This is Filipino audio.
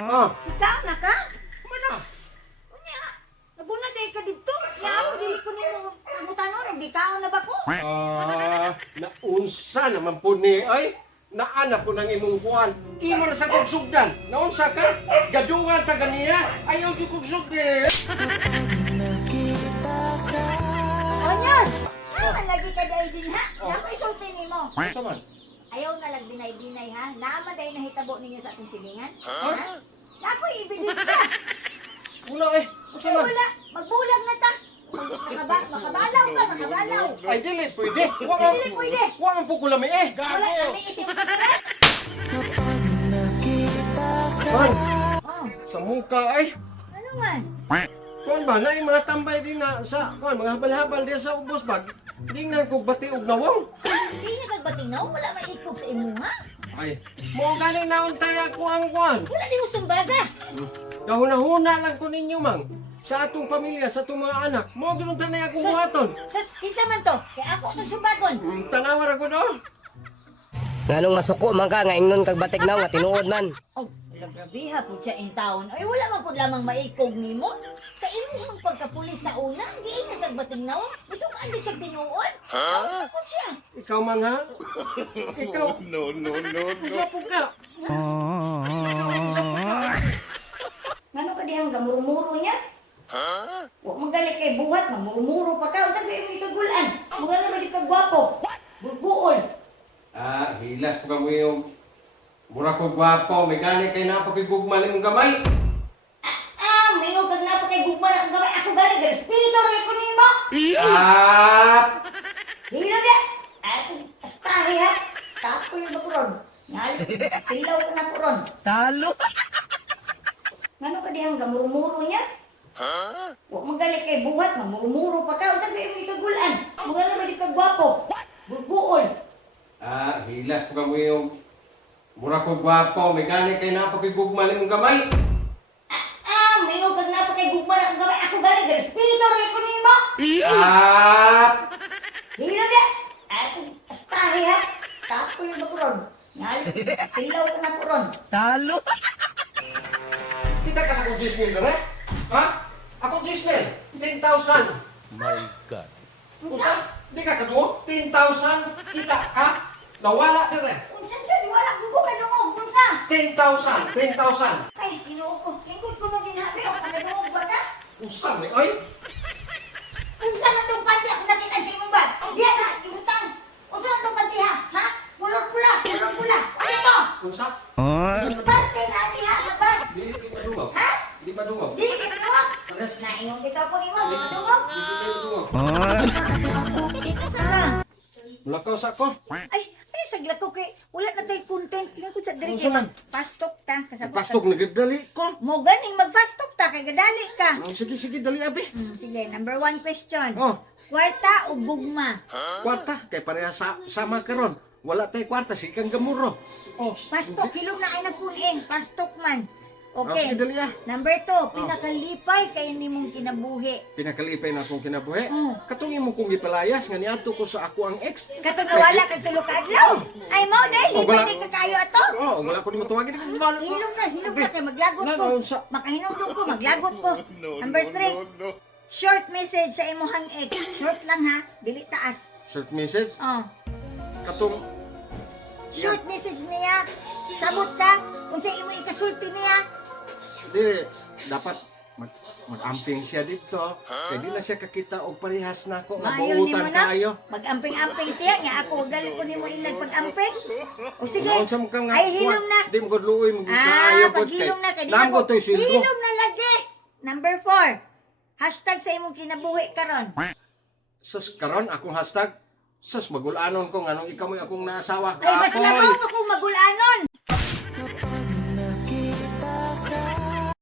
Oh. Ikaw na ka? Mana? Unya, nabuna day ka dito. Ya ako dili ko nimo pangutanon, di kaon na ba ko? Naunsa naman po ni ay naanak ko ng imong kuan. Imo na sa kugsugdan. Naunsa ka? Gadungan ta ganiya. Ayaw di kugsugdi. Unya, naman lagi ka day din ha. Ako isulti nimo. Unsa man? Ayaw na lang dinay-dinay ha. Naman day nahitabo ninyo sa ating silingan. Ha? Ha? Ako ibilid ka. Wala eh. Unsa Ay man? wala, magbulag na ta. Makabalaw ka, makabalaw. Ay dili pwede. Wa Dili pwede. Wa ang pukulami eh. Wala kami isip ka na. Man, Oh, sa muka ay. ano man? Kuan ba na mga tambay din na sa kuan mga habal-habal diya sa ubos bag. Tingnan ko bati og nawong. Hindi na kagbating no? Wala maikog sa imo ha? Ay, mo galing naon tayo ako ang kuan. Wala di mo sumbaga. Gahuna-huna lang ko ninyo mang. Sa atong pamilya, sa atong mga anak. Mo ganun tanay akong buhaton. Sus, kinsa man to? Kaya ako itong sumbagon. Tanawar ako doon. Nganong masuko man ka nga ingnon kag batik na nga tinuod man. Oh, wala grabiha po siya in town. Ay, wala man po lamang maikog nimo. Sa imuhang pagkapulis sa una, di na kagbating na. Ito ka andi siya tinuod. Huh? Sakot siya. Ikaw man ha? Ikaw. No. Usa po ka. Ngano ka dihang gamuro-muro niya? Huwag magalit kay buhat, mamuro-muro pa ka. Saan kayo ikagulan? Mura naman di ka gwapo. Bulbuol. Hilas po kamo yung mura ko gwapo. May gani kay napakigugman imong gamay. Mayroon kag napa kay gugma na kung gamay. Ako gani, respeto rin ko nimo. Hilo niya. Ay, astahe ha. Tapo yung bakuron. Ngal, tilaw ka na puron. Talo. Ngano ka dihang gamuro-muro niya? Huwag magalit kay buhat, mamuro-muro pa ka. Saan kayo ikagulan? Mura naman di ka gwapo. Bulbuol. Hilas po kamo yung mura ko gwapo. May gani kay napakigugman imong gamay. Mayroon kag napa kay gugma na kung gamay. Ako gani, respeto rin ko nimo. Hilo niya. Ay, astahe ha. Tapo yung bakuron. Ngal, tilaw ka na puron. Talo. Kita ka sa kong Gismil doon eh? Ha? Ako Gismil, 10,000. My God. Usa? Di ka kaduo? 10,000? Kita ka? Nawala ka rin. Unsan siya, di wala gugo ka dungog. Unsa? 10,000. 10,000. Ay, tinuo ko. Lingkod ko mo ginhabi. O, pagkadungog ba ka? Usa ni ay? Unsa man tong panty ako nakita sa imong bag? Diya na, ibutang. Unsa man tong panty ha? Ha? Pulor-pula. Pulor-pula. Ano to? Unsa? Panty na diha sa bag. Dili ka madungog. Ha? Di ba dungog? Dili ka dungog? Naingon kita ko nimo. Di ka dungog? Dili ka dungog. Ito sa Mulakaw sa ko. Ay, sagla ko kay wala na tay content. Tingnan ko sa diri Unsa man? pastok ta kasabot. Pastok nagdali ko. Mo ganing magpastok ta kay gadali ka. Sige, dali abi. Sige, number 1 question. Oh, Kwarta o gugma? kwarta. Kay pareha sama karon. Wala tay kwarta, sikang gamuro. Oh, pastok. Hilom na ay nagpun pastok man. Sige, Okay. dali ah. Number 2, pinakalipay kay nimong kinabuhi. Pinakalipay na akong kinabuhi. Mm. Katong imo kong gipalayas nga niadto ko sa ako ang ex. Katong nawala kay tulo ka adlaw. Ay mo dai, Oh, lipay wala. ni kakayo ato. Oh, wala ko ni matuwagin. Hilom na kay maglagot ko. Makahinungdog ko, maglagot ko. Number 3, short message sa imong ex. Short lang ha, dili taas. Short message. Oh. Katong Short message niya. Sabot ka. Kung sa imo ikasulti niya. Dili, dapat mag-amping siya dito. Kaya di na siya kakita og parehas na ako. Maayon Nabuutan nimo na. kayo. Mag-amping-amping siya. Nga ako, gali ko nimo ilag pag-amping. O sige. Unsa man ka nga, Ay, hilom na. Di mo ko luoy, mag-kayo. Pag hilom na. Kaya di na ko. Hilom na lagi. Number 4. Hashtag sa imong kinabuhi karon. Sus, karon akong hashtag. Sus, magulanon ko. Anong ikaw mo akong naasawa. Ay, basta Apoy. labaw ako magulanon.